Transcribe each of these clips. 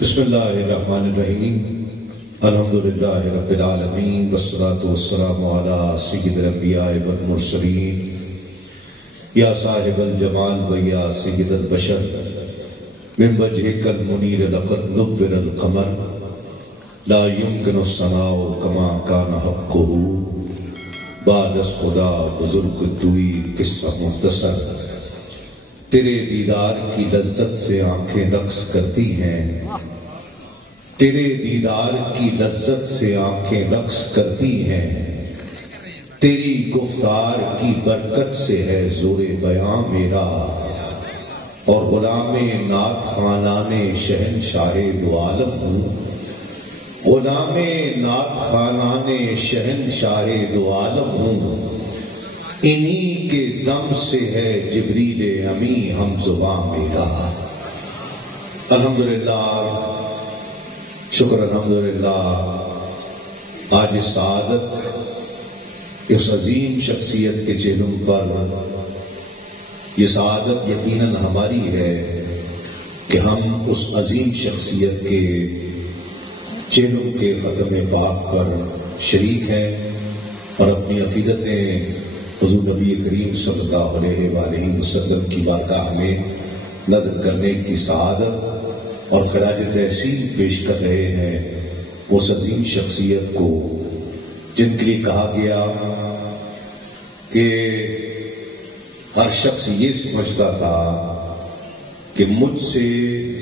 بسم اللہ الرحمن الرحیم الحمدللہ رب العالمین والصلاة والسلام علی سید الانبیاء والمرسلین یا صاحب الجمال و یا سید البشر من وجهک المنیر لقد نور القمر لا يمكن الثناء كما كان حقه بعد از خدا بزرگ توئی قصہ مختصر تیرے دیدار کی لذت سے آنکھیں رقص کرتی ہیں، تیرے دیدار کی لذت سے آنکھیں رقص کرتی ہیں، تیری گفتار کی برکت سے ہے زور بیاں میرا، اور غلام نعت خوانان شہنشاہ دو عالم ہوں، غلام نعت خوانان شہنشاہ دو عالم ہوں، انہی کے دم سے ہے جبریل امی ہم زباں میرا۔ الحمدللہ، شکر الحمدللہ، آج اس سعادت، اس عظیم شخصیت کے چہروں پر یہ سعادت یقیناً ہماری ہے کہ ہم اس عظیم شخصیت کے چہروں کے قدم پاک پر شریک ہیں اور اپنی عقیدتیں حضور نبی کریم صلی اللہ علیہ وآلہ وسلم کی بارگاہ میں نظر کرنے کی سعادت اور خراج تحسین پیش کر رہے ہیں اس عظیم شخصیت کو جن کے لیے کہا گیا کہ ہر شخص یہ سمجھتا تھا کہ مجھ سے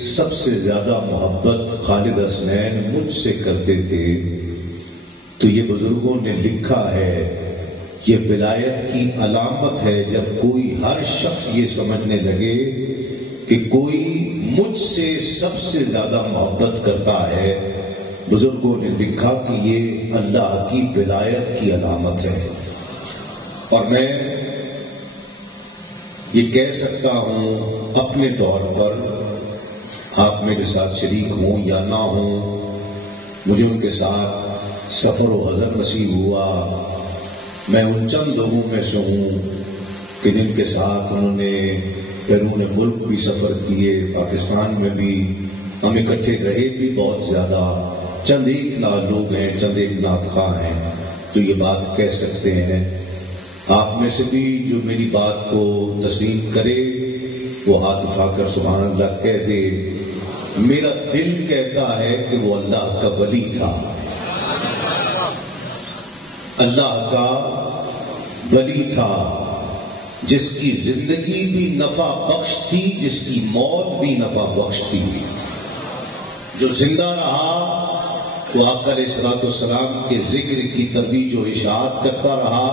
سب سے زیادہ محبت خالد حسنین مجھ سے کرتے تھے، تو یہ بزرگوں نے لکھا ہے یہ ولایت کی علامت ہے جب کوئی ہر شخص یہ سمجھنے لگے کہ کوئی مجھ سے سب سے زیادہ محبت کرتا ہے۔ بزرگوں نے لکھا کہ یہ اللہ کی ولایت کی علامت ہے، اور میں یہ کہہ سکتا ہوں اپنے طور پر، آپ میرے ساتھ شریک ہوں یا نہ ہوں، مجھے ان کے ساتھ سفر و حضر نصیب ہوا، میں ان چند لوگوں میں سے ہوں کہ جن کے ساتھ انہوں نے بیرون ملک بھی سفر کیے، پاکستان میں بھی ہم اکٹھے رہے بھی بہت زیادہ، چند ایک لوگ ہیں، چند ایک نعت خواہ ہیں تو یہ بات کہہ سکتے ہیں۔ آپ میں سے بھی جو میری بات کو تسلیم کرے وہ ہاتھ اٹھا کر سبحان اللہ کہہ دے۔ میرا دل کہتا ہے کہ وہ اللہ کا ولی تھا، اللہ کا ولی تھا، جس کی زندگی بھی نفع بخش تھی، جس کی موت بھی نفع بخش تھی۔ جو زندہ رہا وہ آقا علیہ الصلوۃ والسلام کے ذکر کی ترویج و اشاعت کرتا رہا،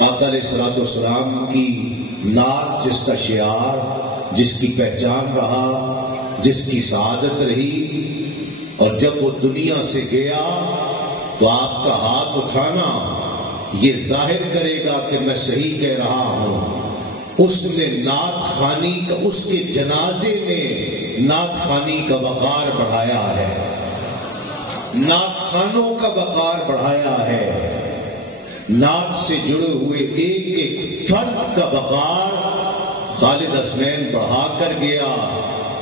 آقا علیہ الصلوۃ والسلام کی نعت جس کا شعار، جس کی پہچان رہا، جس کی سعادت رہی، اور جب وہ دنیا سے گیا تو آپ کا ہاتھ اٹھانا یہ ظاہر کرے گا کہ میں صحیح کہہ رہا ہوں۔ اس نے نعت خوانی کا، اس کے جنازے نے نعت خوانی کا وقار بڑھایا ہے، نعت خوانوں کا وقار بڑھایا ہے، نعت سے جڑے ہوئے ایک ایک فرد کا وقار خالد حسنین بڑھا کر گیا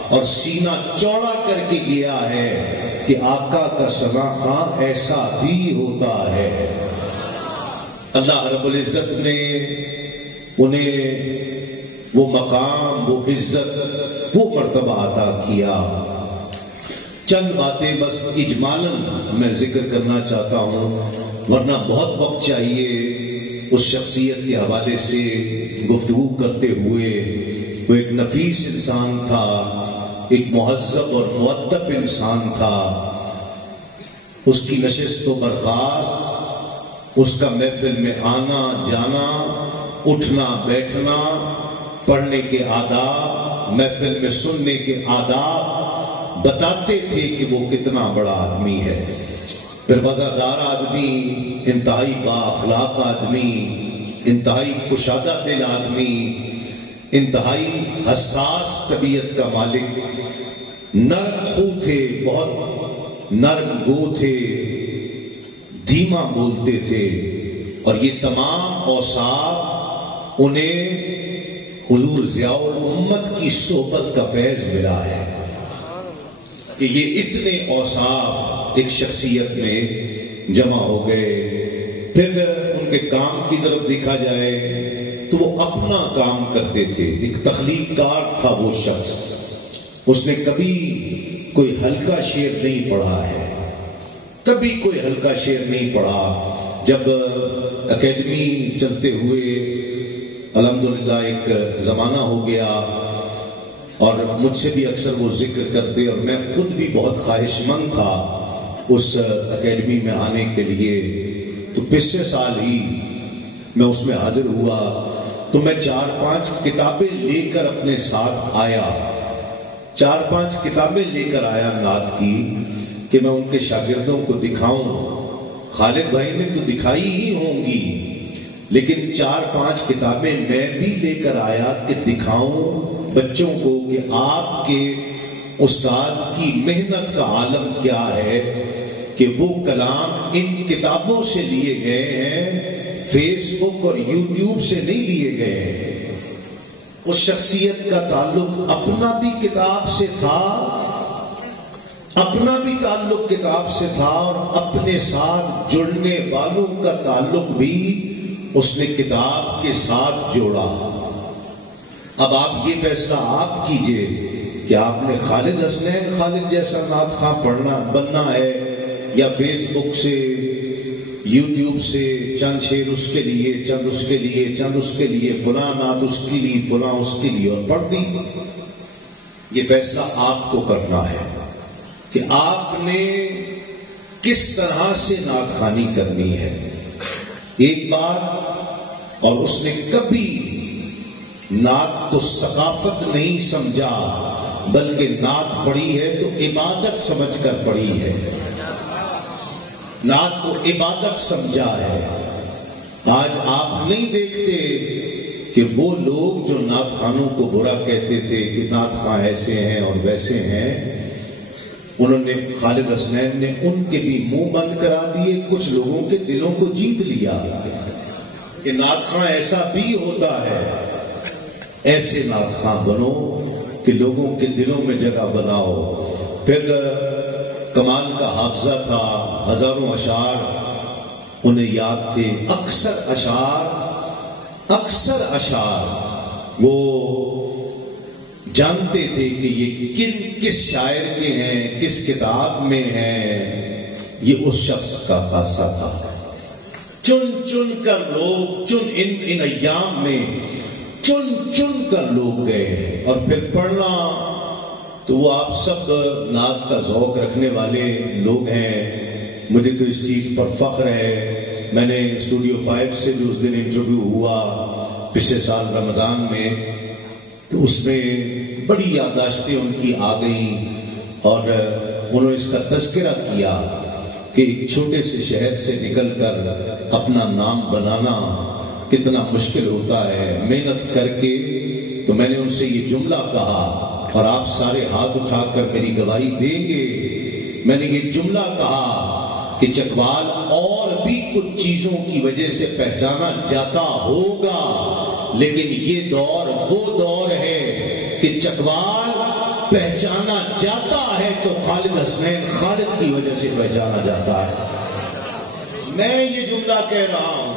اور سینہ چوڑا کر کے گیا ہے کہ آقا کا ثناء ایسا بھی ہوتا ہے۔ اللہ رب العزت نے انہیں وہ مقام، وہ عزت، وہ مرتبہ عطا کیا۔ چند باتیں بس اجمالاً میں ذکر کرنا چاہتا ہوں، ورنہ بہت وقت چاہیے اس شخصیت کے حوالے سے گفتگو کرتے ہوئے۔ وہ ایک نفیس انسان تھا، ایک مہذب اور مؤدب انسان تھا، اس کی نشست و برخاست، اس کا محفل میں آنا جانا، اٹھنا بیٹھنا، پڑھنے کے آداب، محفل میں سننے کے آداب بتاتے تھے کہ وہ کتنا بڑا آدمی ہے۔ پھر وفادار آدمی، انتہائی با اخلاق آدمی، انتہائی کشادہ دل آدمی، انتہائی حساس طبیعت کا مالک، نرم خو تھے، بہت نرم گو تھے، دھیما بولتے تھے، اور یہ تمام اوصاف انہیں حضور ضیاء الامت کی صحبت کا فیض ملا ہے۔ کہ یہ اتنے اوصاف ایک شخصیت میں جمع ہو گئے. پھر ان کے کام کی طرف دیکھا جائے تو وہ اپنا کام کرتے تھے. ایک تخلیق کار تھا وہ شخص. اس نے کبھی کوئی ہلکا شعر نہیں پڑھا ہے, کبھی کوئی ہلکا شعر نہیں پڑھا. جب اکیڈمی چلتے ہوئے الحمدللہ ایک زمانہ ہو گیا اور مجھ سے بھی اکثر وہ ذکر کرتے, اور میں خود بھی بہت خواہش مند تھا اس اکیڈمی میں آنے کے لیے, تو پچھلے سال ہی میں اس میں حاضر ہوا. تو میں 4-5 کتابیں لے کر اپنے ساتھ آیا, 4-5 کتابیں لے کر آیا نعت کی, کہ میں ان کے شاگردوں کو دکھاؤں. خالد بھائی نے تو دکھائی ہی ہوں گی, لیکن 4-5 کتابیں میں بھی لے کر آیا کہ دکھاؤں بچوں کو کہ آپ کے استاد کی محنت کا عالم کیا ہے, کہ وہ کلام ان کتابوں سے لیے گئے ہیں, فیس بک اور یوٹیوب سے نہیں لیے گئے ہیں. اس شخصیت کا تعلق اپنا بھی کتاب سے تھا, اپنا بھی تعلق کتاب سے تھا, اور اپنے ساتھ جڑنے والوں کا تعلق بھی اس نے کتاب کے ساتھ جوڑا. اب آپ یہ فیصلہ آپ کیجئے کہ آپ نے خالد حسنین خالد جیسا نعت خواں بننا ہے, یا فیس بک سے یوٹیوب سے چند شعر اس کے لیے, چند اس کے لیے, چند اس کے لیے, فلاں نعت اس کے لیے, فلاں اس کے لیے, اور پڑھ دی. یہ فیصلہ آپ کو کرنا ہے کہ آپ نے کس طرح سے نعت خوانی کرنی ہے. ایک بات, اور اس نے کبھی نعت کو ثقافت نہیں سمجھا, بلکہ نعت پڑھی ہے تو عبادت سمجھ کر پڑھی ہے, نعت کو عبادت سمجھا ہے. آج آپ نہیں دیکھتے کہ وہ لوگ جو نعت خوانوں کو برا کہتے تھے کہ نعت خواں ایسے ہیں اور ویسے ہیں, انہوں نے, خالد حسنین نے ان کے بھی منہ بند کرا دیے, کچھ لوگوں کے دلوں کو جیت لیا کہ نعت خواں ایسا بھی ہوتا ہے. ایسے نعت خواں بنو کہ لوگوں کے دلوں میں جگہ بناؤ. پھر کمال کا حافظہ تھا, ہزاروں اشعار انہیں یاد تھے. اکثر اشعار وہ جانتے تھے کہ یہ کس شاعر کے ہیں, کس کتاب میں ہیں. یہ اس شخص کا خاصہ تھا. چن کر لوگ ان ایام میں چن کر لوگ گئے. اور پھر پڑھنا تو وہ آپ سب نعت کا ذوق رکھنے والے لوگ ہیں. مجھے تو اس چیز پر فخر ہے. میں نے اسٹوڈیو 5 سے بھی اس دن انٹرویو ہوا پچھلے سال رمضان میں, تو اس میں بڑی یادداشتیں ان کی آ گئیں, اور انہوں نے اس کا تذکرہ کیا کہ ایک چھوٹے سے شہر سے نکل کر اپنا نام بنانا کتنا مشکل ہوتا ہے, محنت کر کے. تو میں نے ان سے یہ جملہ کہا, اور آپ سارے ہاتھ اٹھا کر میری گواہی دیں گے. میں نے یہ جملہ کہا کہ چکوال اور بھی کچھ چیزوں کی وجہ سے پہچانا جاتا ہوگا, لیکن یہ دور وہ دور ہے کہ چکوال پہچانا جاتا ہے تو خالد حسنین خالد کی وجہ سے پہچانا جاتا ہے. میں یہ جملہ کہہ رہا ہوں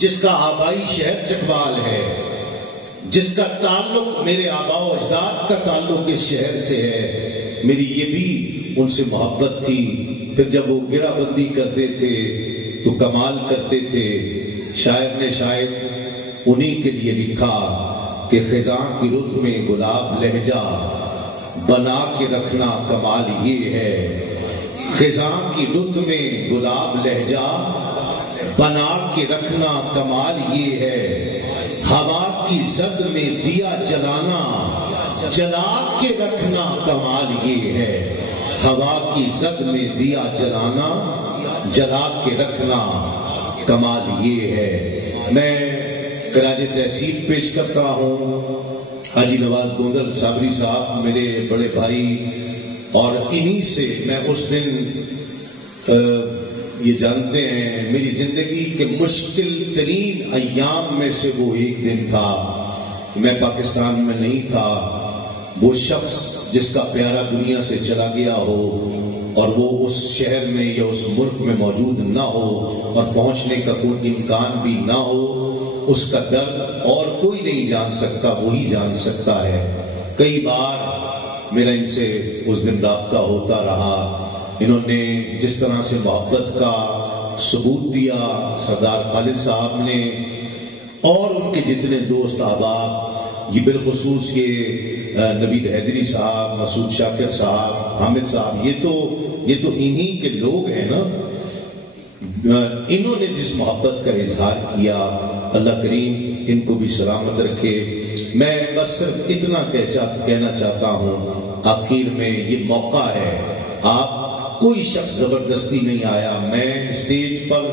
جس کا آبائی شہر چکوال ہے, جس کا تعلق میرے آبا و اجداد کا تعلق اس شہر سے ہے. میری یہ بھی ان سے محبت تھی. پھر جب وہ گرہ بندی کرتے تھے تو کمال کرتے تھے. شاعر نے شاید انہی کے لیے لکھا کہ خزاں کی رت میں گلاب لہجہ بنا کے رکھنا کمال یہ ہے. خزاں کی رت میں گلاب لہجہ بنا کے رکھنا کمال یہ ہے. ہوا کی زد میں دیا جلانا جلا کے رکھنا کمال یہ ہے. ہوا کی زد میں دیا جلانا جلا کے رکھنا کمال یہ ہے. میں خراج تحسین پیش کرتا ہوں حاجی نواز گوندل صابری صاحب, میرے بڑے بھائی, اور انہی سے میں اس دن یہ جانتے ہیں میری زندگی کے مشکل ترین ایام میں سے وہ ایک دن تھا. میں پاکستان میں نہیں تھا, وہ شخص جس کا پیارا دنیا سے چلا گیا ہو اور وہ اس شہر میں یا اس ملک میں موجود نہ ہو اور پہنچنے کا کوئی امکان بھی نہ ہو، اس کا درد اور کوئی نہیں جان سکتا، وہی جان سکتا ہے۔ کئی بار میرا ان سے اس دن رابطہ ہوتا رہا، انہوں نے جس طرح سے محبت کا ثبوت دیا سردار خالد صاحب نے اور ان کے جتنے دوست احباب، یہ بالخصوص یہ نوید حیدری صاحب، مسعود شاکر صاحب، حامد صاحب، یہ تو انہی کے لوگ ہیں نا۔ انہوں نے جس محبت کا اظہار کیا، اللہ کریم ان کو بھی سلامت رکھے۔ میں بس صرف اتنا کہنا چاہتا ہوں، آخر میں یہ موقع ہے، آپ کوئی شخص زبردستی نہیں آیا۔ میں اسٹیج پر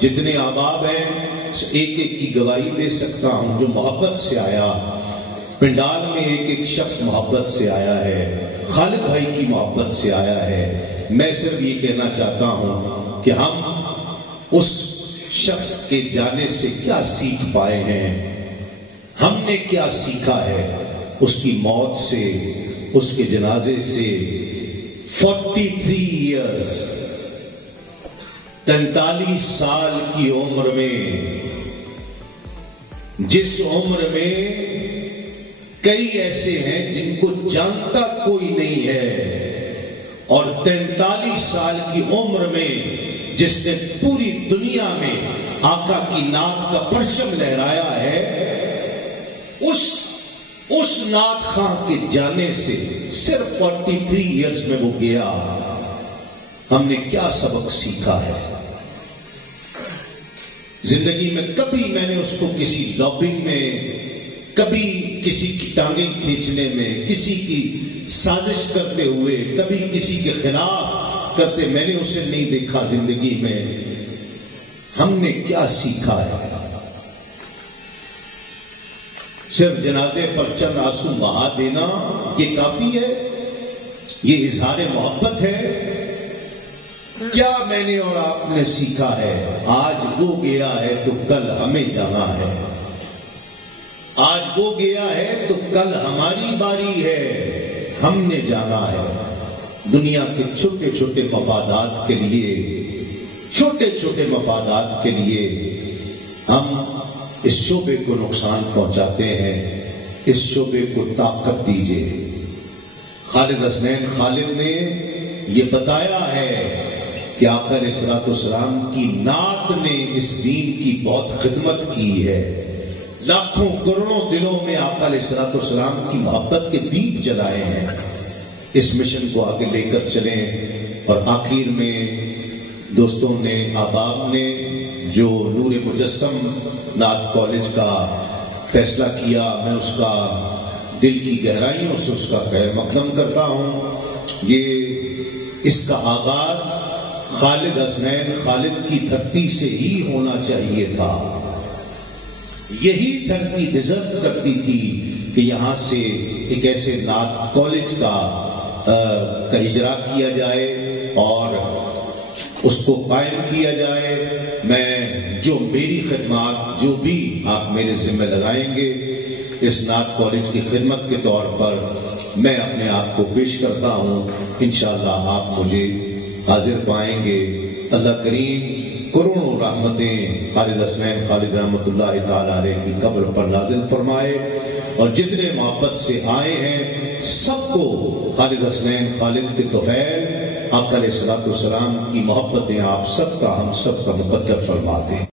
جتنے احباب ہیں ایک ایک کی گواہی دے سکتا ہوں، جو محبت سے آیا، پنڈال میں ایک ایک شخص محبت سے آیا ہے، خالد بھائی کی محبت سے آیا ہے۔ میں صرف یہ کہنا چاہتا ہوں کہ ہم اس شخص کے جانے سے کیا سیکھ پائے ہیں، ہم نے کیا سیکھا ہے اس کی موت سے، اس کے جنازے سے۔ 43 ایئرز، 43 سال کی عمر میں، جس عمر میں کئی ایسے ہیں جن کو جانتا کوئی نہیں ہے، اور 43 سال کی عمر میں جس نے پوری دنیا میں آقا کی نعت کا پرچم لہرایا ہے، اس نعت خواہ کے جانے سے صرف 43 ایئرز میں وہ گیا۔ ہم نے کیا سبق سیکھا ہے؟ زندگی میں کبھی میں نے اس کو کسی لابنگ میں، کبھی کسی کی ٹانگیں کھینچنے میں، کسی کی سازش کرتے ہوئے، کبھی کسی کے خلاف کرتے میں نے اسے نہیں دیکھا زندگی میں۔ ہم نے کیا سیکھا ہے؟ صرف جنازے پر چند آنسو بہا دینا یہ کافی ہے؟ یہ اظہار محبت ہے؟ کیا میں نے اور آپ نے سیکھا ہے؟ آج وہ گیا ہے تو کل ہمیں جانا ہے، آج وہ گیا ہے تو کل ہماری باری ہے، ہم نے جانا ہے۔ دنیا کے چھوٹے چھوٹے مفادات کے لیے، چھوٹے چھوٹے مفادات کے لیے ہم اس شعبے کو نقصان پہنچاتے ہیں۔ اس شعبے کو طاقت دیجیے۔ خالد حسنین خالد نے یہ بتایا ہے کہ آقا علیہ الصلوۃ والسلام کی نعت نے اس دین کی بہت خدمت کی ہے۔ لاکھوں کروڑوں دلوں میں آقا علیہ الصلوۃ والسلام کی محبت کے دیپ جلائے ہیں۔ اس مشن کو آگے لے کر چلیں۔ اور آخر میں دوستوں نے، احباب نے جو نور مجسم نعت کالج کا فیصلہ کیا، میں اس کا دل کی گہرائیوں سے اس کا خیر مقدم کرتا ہوں۔ اس کا آغاز خالد حسنین خالد کی دھرتی سے ہی ہونا چاہیے تھا۔ یہی دھرتی ڈیزرو کرتی تھی کہ یہاں سے ایک ایسے نعت کالج کا اجرا کیا جائے اور اس کو قائم کیا جائے۔ میں جو میری خدمات، جو بھی آپ میرے ذمہ لگائیں گے اس نعت کالج کی خدمت کے طور پر، میں اپنے آپ کو پیش کرتا ہوں۔ انشاءاللہ آپ مجھے حاضر پائیں گے۔ اللہ کریم کروڑوں رحمتیں خالد حسنین خالد رحمۃ اللہ تعالی علیہ کی قبر پر نازل فرمائے، اور جتنے محبت سے آئے ہیں سب کو خالد حسنین خالد کے طفیل آقا علیہ الصلوۃ والسلام کی محبتیں آپ سب کا، ہم سب کا مقدر فرما دیں۔